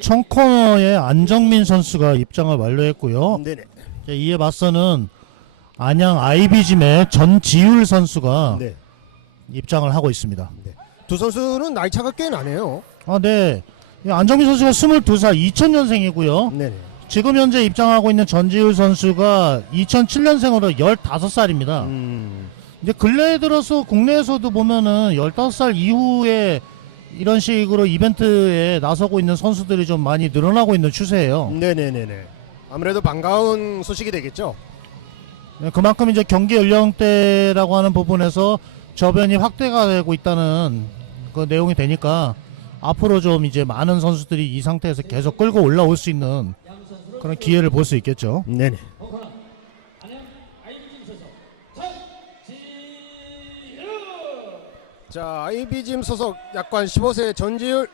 청코너의 안정민 선수가 입장을 완료했고요. 네네. 자, 이에 맞서는 안양 아이비짐의 전지율 선수가 네. 입장을 하고 있습니다. 두 선수는 나이 차가 꽤 나네요. 아, 네. 이 안정민 선수가 22살 2000년생이고요. 네네. 지금 현재 입장하고 있는 전지율 선수가 2007년생으로 15살입니다. 음. 이제 근래에 들어서 국내에서도 보면은 15살 이후에 이런 식으로 이벤트에 나서고 있는 선수들이 좀 많이 늘어나고 있는 추세예요. 네네네네. 아무래도 반가운 소식이 되겠죠. 네, 그만큼 이제 경기 연령대라고 하는 부분에서 저변이 확대가 되고 있다는 그 내용이 되니까 앞으로 좀 이제 많은 선수들이 이 상태에서 계속 끌고 올라올 수 있는 그런 기회를 볼 수 있겠죠. 네네. 자, 아이비짐 소속 약관 15세 전지율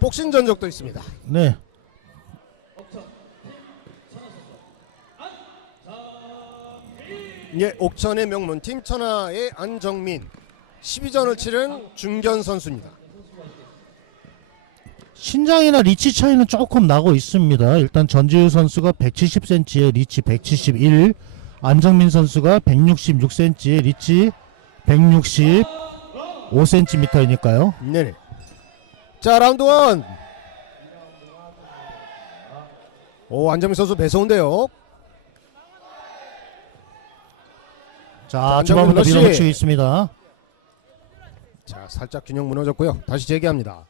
복싱 전적도 있습니다. 네. 예, 옥천의 명문 팀 천하의 안정민 12전을 치른 중견 선수입니다. 신장이나 리치 차이는 조금 나고 있습니다. 일단 전지우 선수가 170cm에 리치 171, 안정민 선수가 166cm에 리치 165cm니까요. 네네. 자, 라운드 원. 오, 안정민 선수 매서운데요. 자, 주방부터. 밀어붙이고 있습니다. 자, 살짝 균형 무너졌고요. 다시 재개합니다.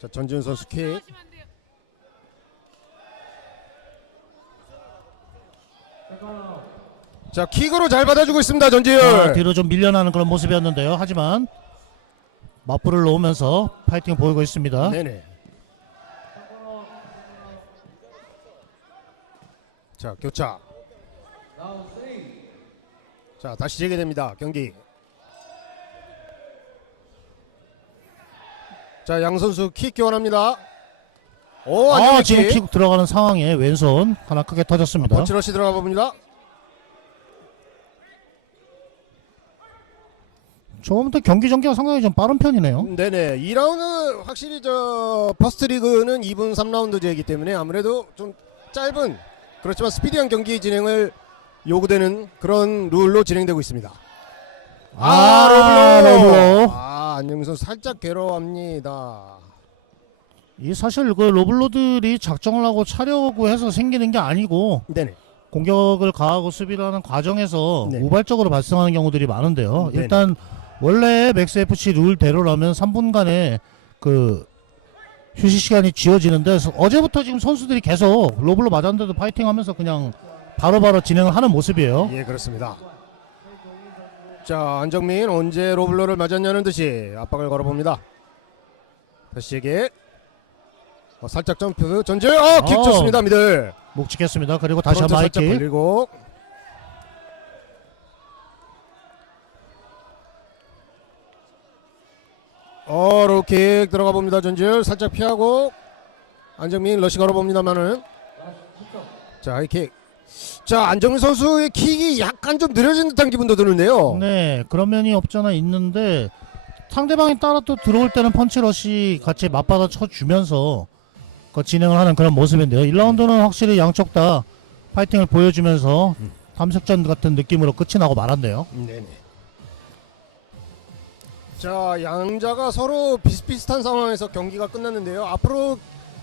자, 전지훈 선수 킥. 자, 킥으로 잘 받아주고 있습니다, 자, 전지훈. 뒤로 좀 밀려나는 그런 모습이었는데요. 하지만 맞불을 놓으면서 파이팅 보이고 있습니다. 네네. 자, 교차. 자, 다시 재개됩니다. 경기. 자, 양 선수 킥 교환합니다. 오, 아, 안정민 지금 킥. 킥 들어가는 상황에 왼손 하나 크게 터졌습니다. 번치러시 들어가 봅니다. 처음부터 경기 전개가 상당히 좀 빠른 편이네요. 네네. 2라운드 확실히 저 퍼스트 리그는 2분 3라운드제이기 때문에 아무래도 좀 짧은 그렇지만 스피디한 경기 진행을 요구되는 그런 룰로 진행되고 있습니다. 아, 로블로. 아, 안영민 선수 살짝 괴로워합니다. 이 사실 그 로블로들이 작정을 하고 차려고 해서 생기는 게 아니고 네네. 공격을 가하고 수비를 하는 과정에서 네. 우발적으로 발생하는 경우들이 많은데요. 네네. 일단 원래 맥스 FC 룰대로라면 3분간의 그 휴식 시간이 지어지는데 서- 어제부터 지금 선수들이 계속 로블로 맞았는데도 파이팅하면서 그냥 바로 바로 진행을 하는 모습이에요. 예, 그렇습니다. 자, 안정민 언제 로블로를 맞았냐는 듯이 압박을 걸어봅니다. 다시 얘기. 어, 살짝 점프 전질. 어, 킥 어. 좋습니다, 미들. 목 찍겠습니다. 그리고 다시 한번 하이킥. 벌리고. 어, 로킥 들어가 봅니다. 전질 살짝 피하고 안정민 러시 걸어봅니다만은 자, 하이킥. 자, 안정민 선수의 킥이 약간 좀 느려진 듯한 기분도 드는데요. 네, 그런 면이 없잖아 있는데 상대방이 따라 또 들어올 때는 펀치러시 같이 맞받아 쳐주면서 그 진행을 하는 그런 모습인데요. 1라운드는 확실히 양쪽 다 파이팅을 보여주면서 음. 탐색전 같은 느낌으로 끝이 나고 말았네요. 네네. 자, 양자가 서로 비슷비슷한 상황에서 경기가 끝났는데요. 앞으로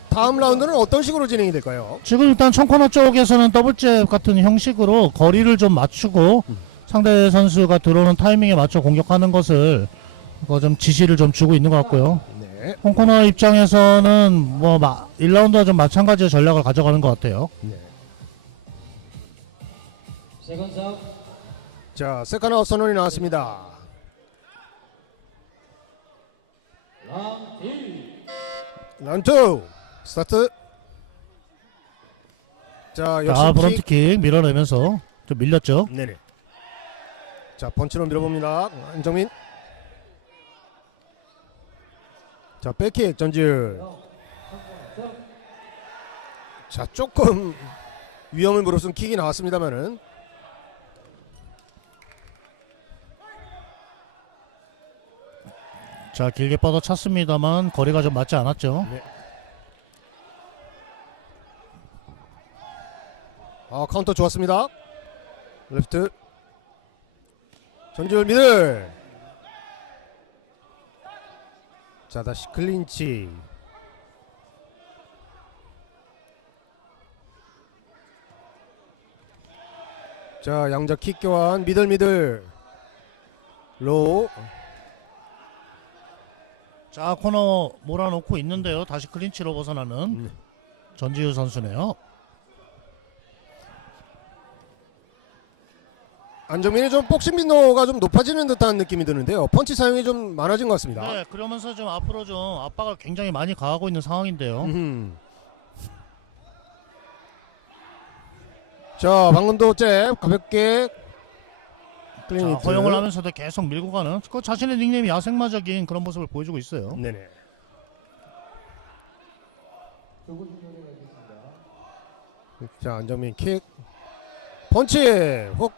다음 라운드는 어떤 식으로 진행이 될까요? 지금 일단 청코너 쪽에서는 더블잽 같은 형식으로 거리를 좀 맞추고 음. 상대 선수가 들어오는 타이밍에 맞춰 공격하는 것을 그거 좀 지시를 좀 주고 있는 것 같고요. 네. 홍코너 입장에서는 뭐 마, 1라운드와 좀 마찬가지의 전략을 가져가는 것 같아요. 네. 세컨 자, 세컨아웃 선언이 나왔습니다. 런투 스타트. 자, 자, 역시 브런트 킥. 킥 밀어내면서 좀 밀렸죠. 네네. 자, 펀치로 밀어봅니다. 안정민. 자, 백킥 전질. 자, 조금 위험을 무릅쓴 킥이 나왔습니다만은 자 길게 뻗어 찼습니다만 거리가 좀 맞지 않았죠. 아 카운터 좋았습니다. 레프트 전지율 미들. 자 다시 클린치. 자 양자 킥 교환 미들 미들 로우 자 코너 몰아놓고 있는데요. 다시 클린치로 벗어나는 음. 전지우 선수네요. 안정민이 좀 복싱 빈도가 좀 높아지는 듯한 느낌이 드는데요. 펀치 사용이 좀 많아진 것 같습니다. 네, 그러면서 좀 앞으로 좀 압박을 굉장히 많이 가하고 있는 상황인데요. 음흠. 자 방금도 잽 가볍게 자, 클리니트 허용을 하면서도 계속 밀고 가는 그 자신의 닉네임이 야생마적인 그런 모습을 보여주고 있어요. 네네. 자 안정민 킥. 펀치! 훅!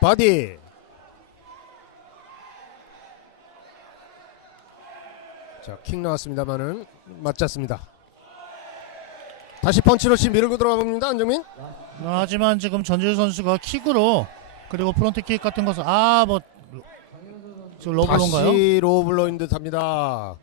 바디! 자킥 나왔습니다만은 맞지 않습니다. 다시 펀치러시 밀고 들어가 봅니다 안정민. 아, 하지만 지금 전지우 선수가 킥으로 그리고 프론트 킥 같은 것을 아뭐 러블론가요? 다시 로블러인 듯합니다.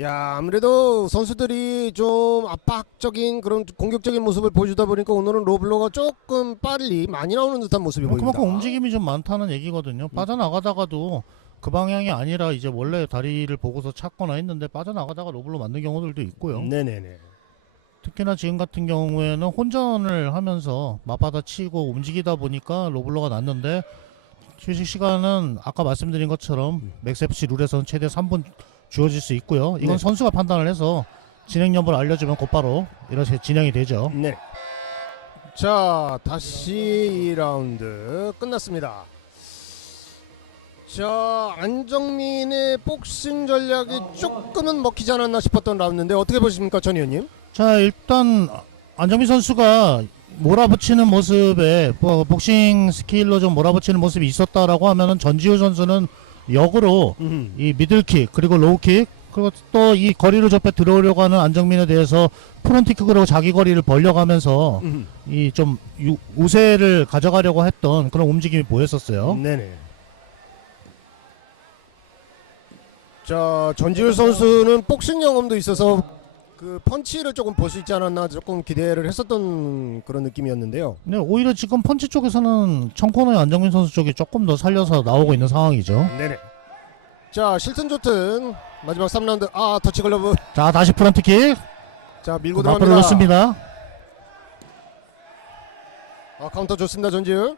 야 아무래도 선수들이 좀 압박적인 그런 공격적인 모습을 보여주다 보니까 오늘은 로블러가 조금 빨리 많이 나오는 듯한 모습이 뭐 보입니다. 그만큼 움직임이 좀 많다는 얘기거든요. 빠져나가다가도 그 방향이 아니라 이제 원래 다리를 보고서 찾거나 했는데 빠져나가다가 로블로 맞는 경우들도 있고요. 네네네. 특히나 지금 같은 경우에는 혼전을 하면서 맞받아 치고 움직이다 보니까 로블로가 났는데 휴식 시간은 아까 말씀드린 것처럼 맥스FC 룰에서는 최대 3분 주어질 수 있고요. 이건 네. 선수가 판단을 해서 진행 여부를 알려주면 곧바로 이렇게 진행이 되죠. 네. 자 다시 2라운드 끝났습니다. 자 안정민의 복싱 전략이 조금은 먹히지 않았나 싶었던 라운드인데 어떻게 보십니까 전 의원님? 자 일단 안정민 선수가 몰아붙이는 모습에 뭐 복싱 스킬로 좀 몰아붙이는 모습이 있었다라고 하면은 전지우 선수는 역으로 이 미들킥 그리고 로우킥 그리고 또 이 거리를 좁혀 들어오려고 하는 안정민에 대해서 프론트킥으로 자기 거리를 벌려가면서 음. 이좀 우세를 가져가려고 했던 그런 움직임이 보였었어요. 네네. 자 전지율 선수는 복싱 경험도 있어서 그 펀치를 조금 볼 수 있지 않았나 조금 기대를 했었던 그런 느낌이었는데요. 네, 오히려 지금 펀치 쪽에서는 청코너의 안정민 선수 쪽이 조금 더 살려서 나오고 있는 상황이죠. 네네. 자 실튼 좋튼 마지막 3라운드 아 터치 글러브 자, 다시 프론트킥. 자 밀고 앞으로 들어갑니다. 넣습니다. 아 카운터 좋습니다 전지율.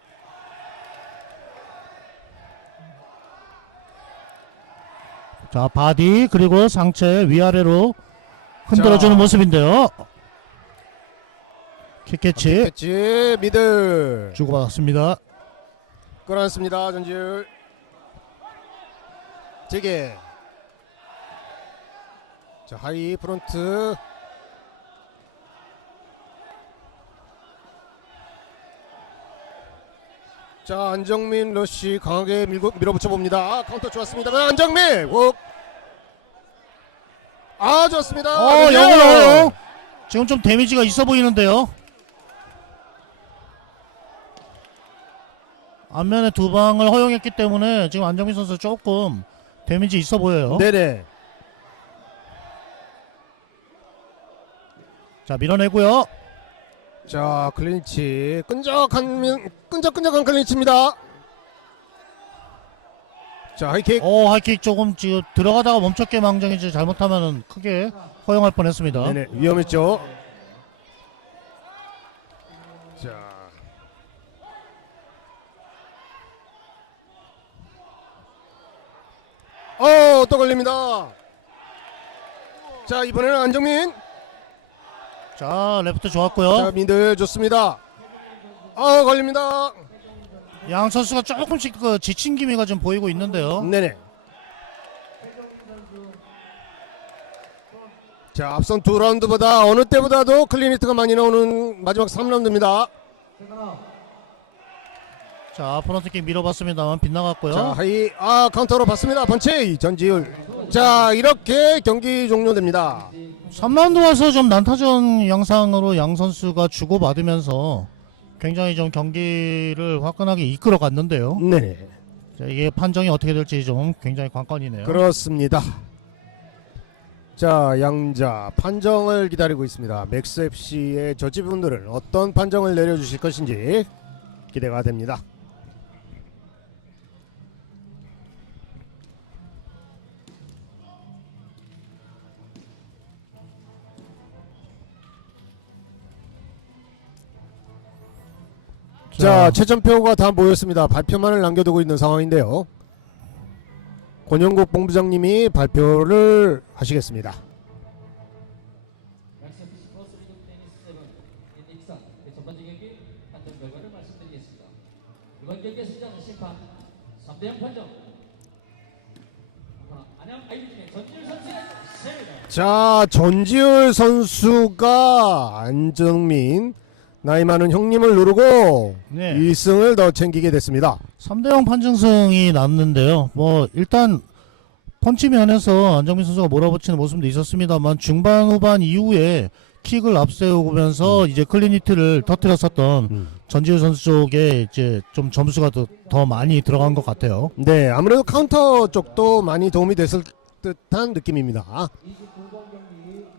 자, 바디 그리고 상체 위아래로 흔들어주는 자. 모습인데요. 킥캐치 캐치 미들 주고받았습니다. 끌어안습니다 전지율. 제게. 자 하이 프론트 자 안정민 러쉬 강하게 밀고 밀어붙여 봅니다 아, 카운터 좋았습니다 안정민 욱. 아 좋습니다 어, 네. 영어요. 지금 좀 데미지가 있어 보이는데요. 앞면에 두 방을 허용했기 때문에 지금 안정민 선수 조금 데미지 있어 보여요. 네네 자, 밀어내고요. 자 클린치 끈적한 면- 끈적끈적한 클린치입니다 자 하이킥 어, 하이킥 조금 지금 들어가다가 멈췄게 망정이지 잘못하면 크게 허용할 뻔했습니다. 네네 위험했죠 자 어, 또 걸립니다. 자, 이번에는 안정민. 자, 레프트 좋았고요. 자, 민들 좋습니다. 어, 걸립니다. 양 선수가 조금씩 그 지친 기미가 좀 보이고 있는데요. 네네. 자, 앞선 두 라운드보다 어느 때보다도 클리니트가 많이 나오는 마지막 3라운드입니다. 자 프런트킥 밀어봤습니다만 빗나갔고요. 자 하이 아 카운터로 받습니다. 번치 전지율. 자 이렇게 경기 종료됩니다. 3라운드 와서 좀 난타전 양상으로 양 선수가 주고받으면서 굉장히 좀 경기를 화끈하게 이끌어 갔는데요. 네 자, 이게 판정이 어떻게 될지 좀 굉장히 관건이네요. 그렇습니다. 자 양자 판정을 기다리고 있습니다. 맥스 FC의 저지분들은 어떤 판정을 내려주실 것인지 기대가 됩니다. 자, 최전표가 다 모였습니다. 발표만을 남겨두고 있는 상황인데요. 권영국 본부장님이 발표를 하시겠습니다. 락스피스 프로스리그 테니스 세븐 인 익산 첫 번째 경기 판정 결과를 말씀드리겠습니다. 이번 경기의 승자는 심판 3대0 판정 안양 아이비팀의 전진우 선수의 승리입니다. 자, 전지율 선수가 안정민 나이 많은 형님을 누르고 네. 1승을 더 챙기게 됐습니다. 3대0 판정승이 났는데요. 뭐 일단 펀치 면에서 안정민 선수가 몰아붙이는 모습도 있었습니다만 중반 후반 이후에 킥을 앞세우면서 이제 클리니트를 터뜨렸었던 음. 전지우 선수 쪽에 이제 좀 점수가 더, 더 많이 들어간 것 같아요. 네, 아무래도 카운터 쪽도 많이 도움이 됐을 듯한 느낌입니다.